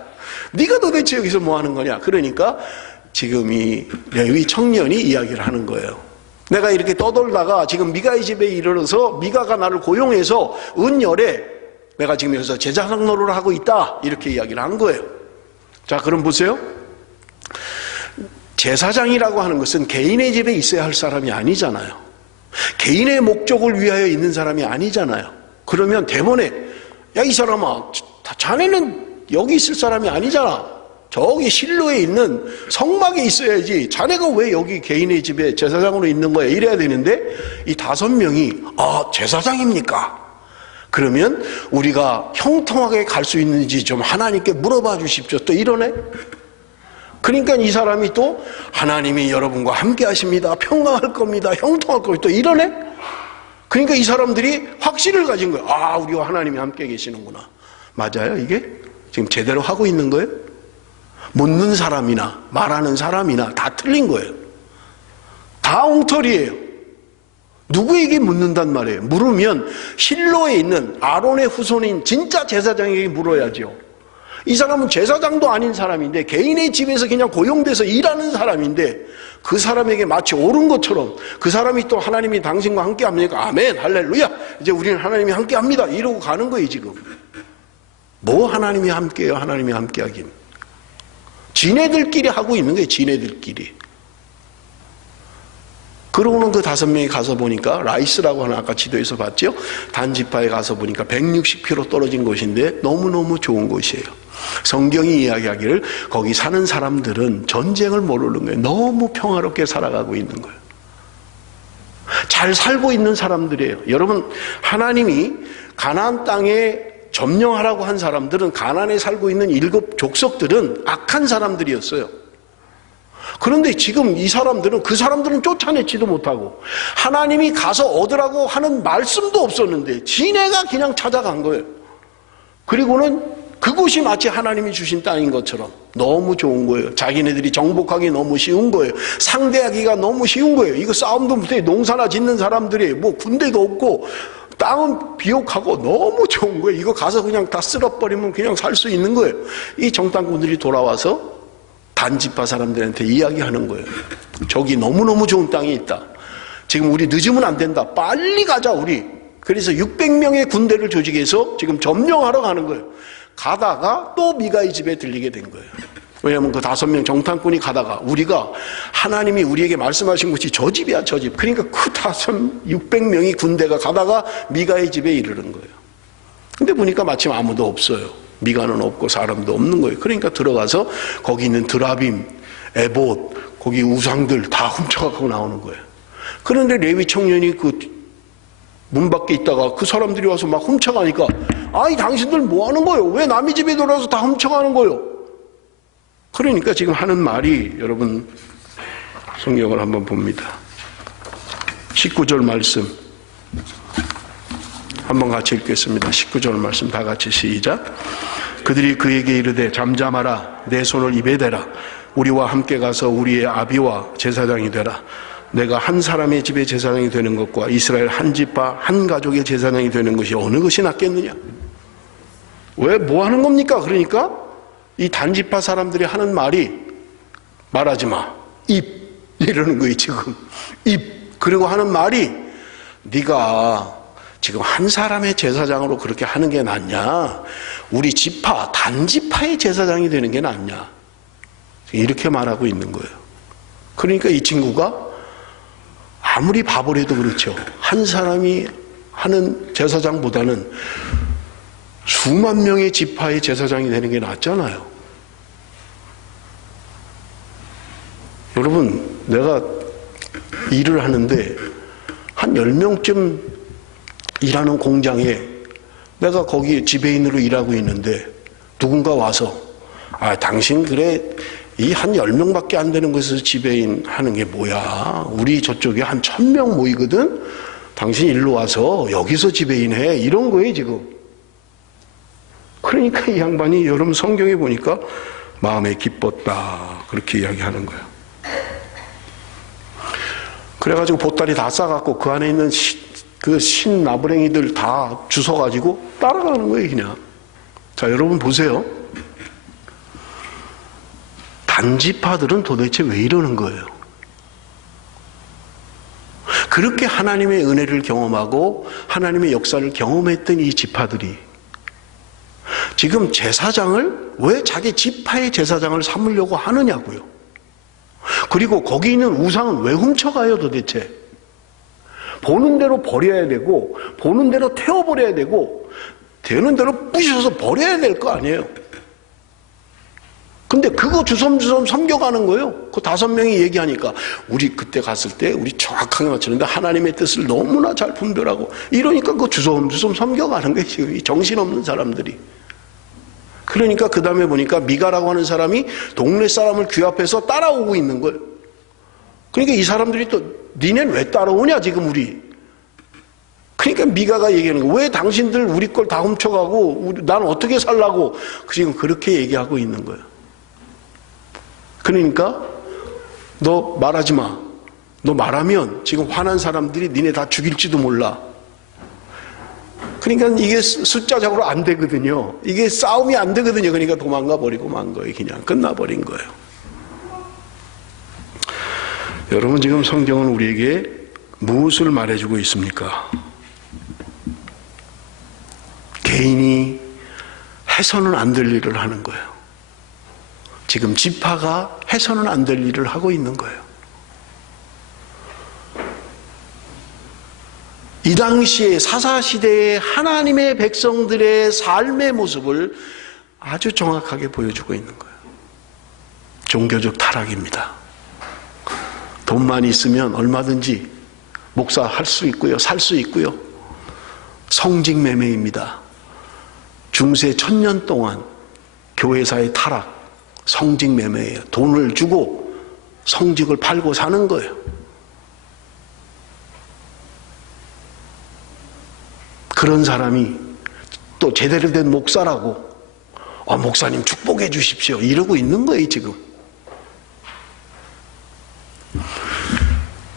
네가 도대체 여기서 뭐 하는 거냐? 그러니까 지금 이 레위 청년이 이야기를 하는 거예요. 내가 이렇게 떠돌다가 지금 미가의 집에 이르러서 미가가 나를 고용해서 은열에 내가 지금 여기서 제사장 노릇을 하고 있다 이렇게 이야기를 한 거예요. 자, 그럼 보세요. 제사장이라고 하는 것은 개인의 집에 있어야 할 사람이 아니잖아요. 개인의 목적을 위하여 있는 사람이 아니잖아요. 그러면 대번에 이 사람아, 자네는 여기 있을 사람이 아니잖아. 저기 실로에 있는 성막에 있어야지. 자네가 왜 여기 개인의 집에 제사장으로 있는 거야? 이래야 되는데 이 5명이 제사장입니까? 그러면 우리가 형통하게 갈 수 있는지 좀 하나님께 물어봐 주십시오. 또 이러네. 그러니까 이 사람이 또 하나님이 여러분과 함께 하십니다. 평강할 겁니다. 형통할 겁니다. 또 이러네. 그러니까 이 사람들이 확신을 가진 거예요. 우리와 하나님이 함께 계시는구나. 맞아요 이게? 지금 제대로 하고 있는 거예요? 묻는 사람이나 말하는 사람이나 다 틀린 거예요. 다 엉터리예요. 누구에게 묻는단 말이에요? 물으면 실로에 있는 아론의 후손인 진짜 제사장에게 물어야죠. 이 사람은 제사장도 아닌 사람인데 개인의 집에서 그냥 고용돼서 일하는 사람인데 그 사람에게 마치 옳은 것처럼 그 사람이 또 하나님이 당신과 함께 합니까? 아멘 할렐루야 이제 우리는 하나님이 함께 합니다 이러고 가는 거예요. 지금 뭐 하나님이 함께해요? 하나님이 함께 하긴 지네들끼리 하고 있는 거예요. 지네들끼리. 그러고는 그 5명이 가서 보니까 라이스라고 하는 아까 지도에서 봤죠? 단지파에 가서 보니까 160km 떨어진 곳인데 너무너무 좋은 곳이에요. 성경이 이야기하기를 거기 사는 사람들은 전쟁을 모르는 거예요. 너무 평화롭게 살아가고 있는 거예요. 잘 살고 있는 사람들이에요. 여러분 하나님이 가나안 땅에 점령하라고 한 사람들은 가나안에 살고 있는 7 족속들은 악한 사람들이었어요. 그런데 지금 이 사람들은 그 사람들은 쫓아내지도 못하고 하나님이 가서 얻으라고 하는 말씀도 없었는데 지네가 그냥 찾아간 거예요. 그리고는 그곳이 마치 하나님이 주신 땅인 것처럼 너무 좋은 거예요. 자기네들이 정복하기 너무 쉬운 거예요. 상대하기가 너무 쉬운 거예요. 이거 싸움도 못해. 농사나 짓는 사람들이 뭐 군대도 없고 땅은 비옥하고 너무 좋은 거예요. 이거 가서 그냥 다 쓸어버리면 그냥 살 수 있는 거예요. 이 정탐꾼들이 돌아와서 단지파 사람들한테 이야기하는 거예요. 저기 너무너무 좋은 땅이 있다. 지금 우리 늦으면 안 된다. 빨리 가자 우리. 그래서 600명의 군대를 조직해서 지금 점령하러 가는 거예요. 가다가 또 미가의 집에 들리게 된 거예요. 왜냐하면 그 5명 정탐꾼이 가다가 우리가 하나님이 우리에게 말씀하신 곳이 저 집이야 저 집. 그러니까 그 600명이 군대가 가다가 미가의 집에 이르는 거예요. 근데 보니까 마침 아무도 없어요. 미가는 없고 사람도 없는 거예요. 그러니까 들어가서 거기 있는 드라빔, 에봇, 거기 우상들 다 훔쳐가고 나오는 거예요. 그런데 레위 청년이 그 문 밖에 있다가 그 사람들이 와서 막 훔쳐가니까 아이 당신들 뭐 하는 거예요? 왜 남의 집에 들어와서 다 훔쳐가는 거예요? 그러니까 지금 하는 말이 여러분 성경을 한번 봅니다. 19절 말씀 한번 같이 읽겠습니다. 19절 말씀 다 같이 시작. 그들이 그에게 이르되 잠잠하라 내 손을 입에 대라 우리와 함께 가서 우리의 아비와 제사장이 되라. 내가 한 사람의 집의 제사장이 되는 것과 이스라엘 한 집과 한 가족의 제사장이 되는 것이 어느 것이 낫겠느냐? 왜 뭐 하는 겁니까? 그러니까 이 단지파 사람들이 하는 말이 말하지 마 입 이러는 거예요. 지금 입 그리고 하는 말이 네가 지금 한 사람의 제사장으로 그렇게 하는 게 낫냐? 우리 지파 단지파의 제사장이 되는 게 낫냐? 이렇게 말하고 있는 거예요. 그러니까 이 친구가 아무리 바보래도 그렇죠. 한 사람이 하는 제사장보다는 수만 명의 지파의 제사장이 되는 게 낫잖아요. 여러분, 내가 일을 하는데 한 10명쯤 일하는 공장에 내가 거기 지배인으로 일하고 있는데 누군가 와서 당신 그래 이 한 10명밖에 안 되는 곳에서 지배인 하는 게 뭐야, 우리 저쪽에 한 1000명 모이거든, 당신 일로 와서 여기서 지배인해, 이런 거예요 지금. 그러니까 이 양반이 여러분 성경에 보니까 마음에 기뻤다 그렇게 이야기하는 거예요. 그래가지고 보따리 다 싸갖고 그 안에 있는 그 신나부랭이들 다 주워가지고 따라가는 거예요 그냥. 자, 여러분 보세요. 단지파들은 도대체 왜 이러는 거예요? 그렇게 하나님의 은혜를 경험하고 하나님의 역사를 경험했던 이 지파들이 지금 제사장을 왜 자기 지파의 제사장을 삼으려고 하느냐고요. 그리고 거기 있는 우상은 왜 훔쳐가요 도대체? 보는 대로 버려야 되고 보는 대로 태워버려야 되고 되는 대로 부셔서 버려야 될 거 아니에요. 근데 그거 주섬주섬 섬겨가는 거예요. 그 5명이 얘기하니까 우리 그때 갔을 때 우리 정확하게 맞추는데 하나님의 뜻을 너무나 잘 분별하고 이러니까 그거 주섬주섬 섬겨가는 거예요 지금 이 정신없는 사람들이. 그러니까 그 다음에 보니까 미가라고 하는 사람이 동네 사람을 귀합해서 따라오고 있는 거예요. 그러니까 이 사람들이 또 니넨 왜 따라오냐 지금 우리. 그러니까 미가가 얘기하는 거예요. 왜 당신들 우리 걸 다 훔쳐가고 난 어떻게 살라고 지금 그렇게 얘기하고 있는 거예요. 그러니까 너 말하지 마. 너 말하면 지금 화난 사람들이 니네 다 죽일지도 몰라. 그러니까 이게 숫자적으로 안 되거든요. 이게 싸움이 안 되거든요. 그러니까 도망가 버리고 만 거예요. 그냥 끝나버린 거예요. 여러분 지금 성경은 우리에게 무엇을 말해주고 있습니까? 개인이 해서는 안 될 일을 하는 거예요. 지금 지파가 해서는 안 될 일을 하고 있는 거예요. 이 당시에 사사시대의 하나님의 백성들의 삶의 모습을 아주 정확하게 보여주고 있는 거예요. 종교적 타락입니다. 돈만 있으면 얼마든지 목사할 수 있고요, 살 수 있고요. 성직 매매입니다. 중세 1000년 동안 교회사의 타락, 성직 매매예요. 돈을 주고 성직을 팔고 사는 거예요. 그런 사람이 또 제대로 된 목사라고 목사님 축복해 주십시오 이러고 있는 거예요 지금.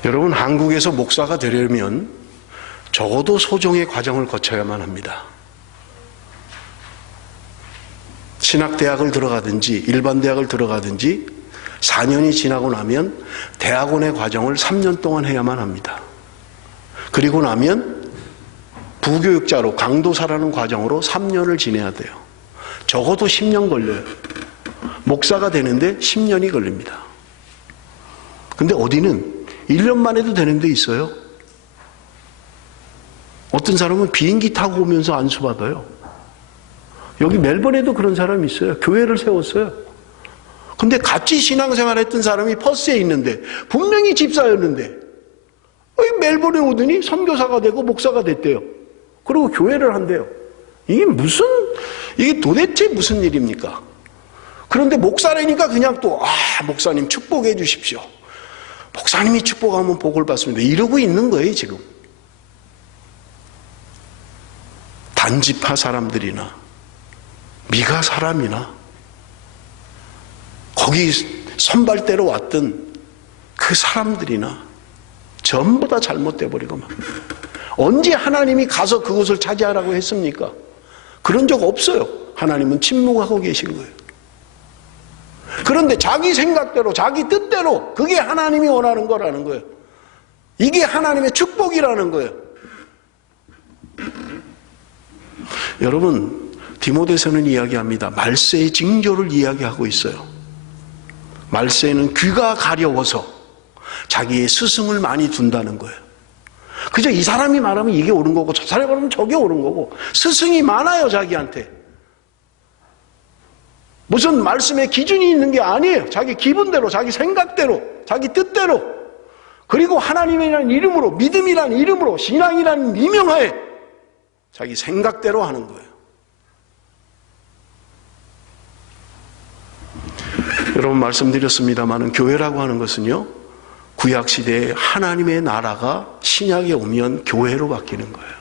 여러분 한국에서 목사가 되려면 적어도 소정의 과정을 거쳐야만 합니다. 신학대학을 들어가든지 일반 대학을 들어가든지 4년이 지나고 나면 대학원의 과정을 3년 동안 해야만 합니다. 그리고 나면 부교육자로 강도사라는 과정으로 3년을 지내야 돼요. 적어도 10년 걸려요. 목사가 되는데 10년이 걸립니다. 근데 어디는 1년만 해도 되는 데 있어요. 어떤 사람은 비행기 타고 오면서 안수받아요. 여기 멜번에도 그런 사람이 있어요. 교회를 세웠어요. 근데 같이 신앙생활 했던 사람이 퍼스에 있는데 분명히 집사였는데 멜번에 오더니 선교사가 되고 목사가 됐대요. 그리고 교회를 한대요. 이게 도대체 무슨 일입니까? 그런데 목사라니까 그냥 또 목사님 축복해 주십시오. 목사님이 축복하면 복을 받습니다. 이러고 있는 거예요 지금. 단지파 사람들이나 미가 사람이나 거기 선발대로 왔던 그 사람들이나 전부 다 잘못돼 버리고 막. 언제 하나님이 가서 그것을 차지하라고 했습니까? 그런 적 없어요. 하나님은 침묵하고 계신 거예요. 그런데 자기 생각대로 자기 뜻대로 그게 하나님이 원하는 거라는 거예요. 이게 하나님의 축복이라는 거예요. 여러분 디모데서는 이야기합니다. 말세의 징조를 이야기하고 있어요. 말세에는 귀가 가려워서 자기의 스승을 많이 둔다는 거예요. 그저 이 사람이 말하면 이게 옳은 거고 저 사람이 말하면 저게 옳은 거고 스승이 많아요, 자기한테. 무슨 말씀의 기준이 있는 게 아니에요. 자기 기분대로, 자기 생각대로, 자기 뜻대로. 그리고 하나님이라는 이름으로, 믿음이라는 이름으로, 신앙이라는 미명하에 자기 생각대로 하는 거예요. 여러분 말씀드렸습니다만 교회라고 하는 것은요, 구약시대에 하나님의 나라가 신약에 오면 교회로 바뀌는 거예요.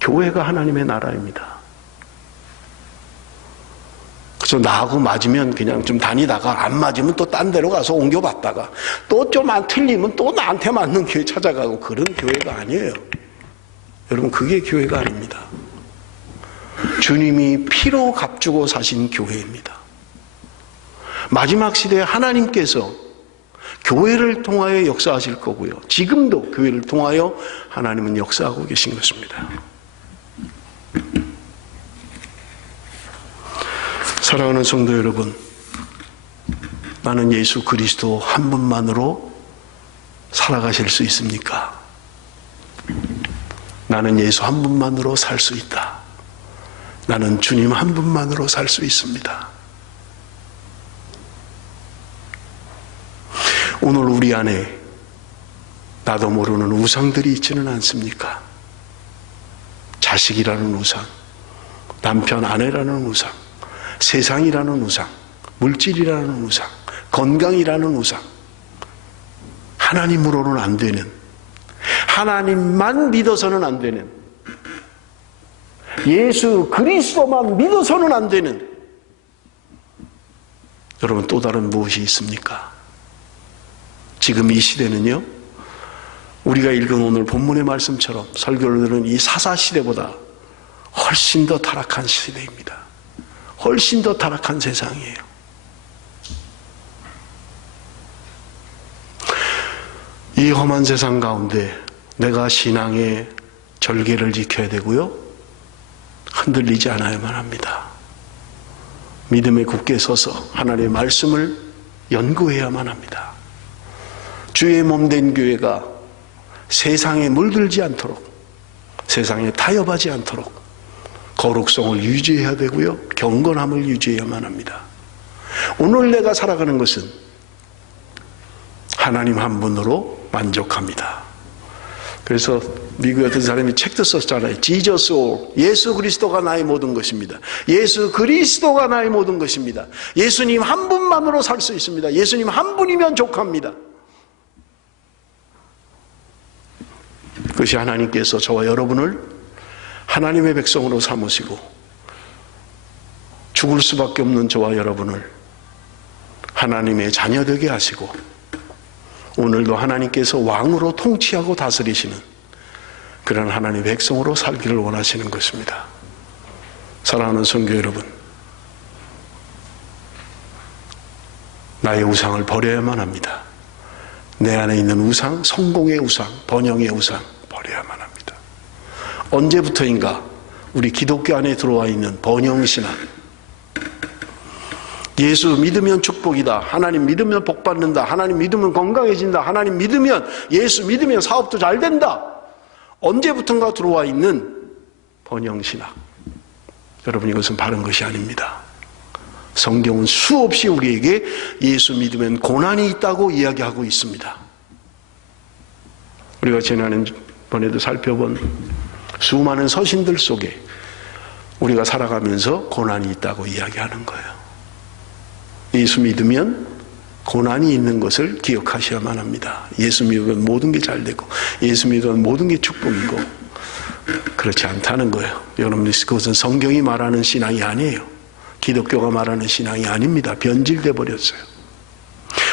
교회가 하나님의 나라입니다. 그래서 나하고 맞으면 그냥 좀 다니다가 안 맞으면 또 딴 데로 가서 옮겨봤다가 또 좀 안 틀리면 또 나한테 맞는 교회 찾아가고 그런 교회가 아니에요. 여러분 그게 교회가 아닙니다. 주님이 피로 값주고 사신 교회입니다. 마지막 시대에 하나님께서 교회를 통하여 역사하실 거고요. 지금도 교회를 통하여 하나님은 역사하고 계신 것입니다. 사랑하는 성도 여러분, 나는 예수 그리스도 한 분만으로 살아가실 수 있습니까? 나는 예수 한 분만으로 살 수 있다. 나는 주님 한 분만으로 살 수 있습니다. 오늘 우리 안에 나도 모르는 우상들이 있지는 않습니까? 자식이라는 우상, 남편, 아내라는 우상, 세상이라는 우상, 물질이라는 우상, 건강이라는 우상, 하나님으로는 안 되는, 하나님만 믿어서는 안 되는, 예수 그리스도만 믿어서는 안 되는, 여러분 또 다른 무엇이 있습니까? 지금 이 시대는요, 우리가 읽은 오늘 본문의 말씀처럼 설교를 들은 이 사사시대보다 훨씬 더 타락한 시대입니다. 훨씬 더 타락한 세상이에요. 이 험한 세상 가운데 내가 신앙의 절개를 지켜야 되고요, 흔들리지 않아야만 합니다. 믿음에 굳게 서서 하나님의 말씀을 연구해야만 합니다. 주의 몸된 교회가 세상에 물들지 않도록, 세상에 타협하지 않도록 거룩성을 유지해야 되고요, 경건함을 유지해야만 합니다. 오늘 내가 살아가는 것은 하나님 한 분으로 만족합니다. 그래서 미국의 어떤 사람이 책도 썼잖아요. Jesus all. 예수 그리스도가 나의 모든 것입니다. 예수 그리스도가 나의 모든 것입니다. 예수님 한 분만으로 살 수 있습니다. 예수님 한 분이면 족합니다. 그것이 하나님께서 저와 여러분을 하나님의 백성으로 삼으시고 죽을 수밖에 없는 저와 여러분을 하나님의 자녀 되게 하시고 오늘도 하나님께서 왕으로 통치하고 다스리시는 그런 하나님의 백성으로 살기를 원하시는 것입니다. 사랑하는 성도 여러분, 나의 우상을 버려야만 합니다. 내 안에 있는 우상, 성공의 우상, 번영의 우상 버려야만 합니다. 언제부터인가 우리 기독교 안에 들어와 있는 번영신앙, 예수 믿으면 축복이다, 하나님 믿으면 복받는다, 하나님 믿으면 건강해진다, 하나님 믿으면, 예수 믿으면 사업도 잘 된다, 언제부턴가 들어와 있는 번영신앙, 여러분 이것은 바른 것이 아닙니다. 성경은 수없이 우리에게 예수 믿으면 고난이 있다고 이야기하고 있습니다. 우리가 지난번에도 살펴본 수많은 서신들 속에 우리가 살아가면서 고난이 있다고 이야기하는 거예요. 예수 믿으면 고난이 있는 것을 기억하셔야만 합니다. 예수 믿으면 모든 게 잘 되고 예수 믿으면 모든 게 축복이고, 그렇지 않다는 거예요. 여러분, 그것은 성경이 말하는 신앙이 아니에요. 기독교가 말하는 신앙이 아닙니다. 변질돼 버렸어요.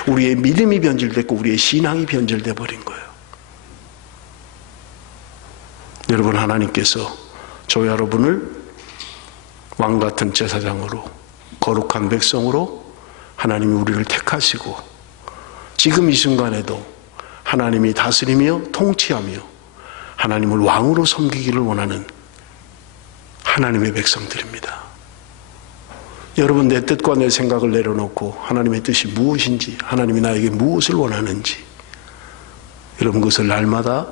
우리의 믿음이 변질됐고 우리의 신앙이 변질돼 버린 거예요. 여러분, 하나님께서 저 여러분을 왕같은 제사장으로, 거룩한 백성으로 하나님이 우리를 택하시고 지금 이 순간에도 하나님이 다스리며 통치하며 하나님을 왕으로 섬기기를 원하는 하나님의 백성들입니다. 여러분, 내 뜻과 내 생각을 내려놓고 하나님의 뜻이 무엇인지, 하나님이 나에게 무엇을 원하는지 여러분 그것을 날마다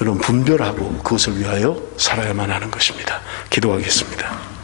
여러분 분별하고 그것을 위하여 살아야만 하는 것입니다. 기도하겠습니다.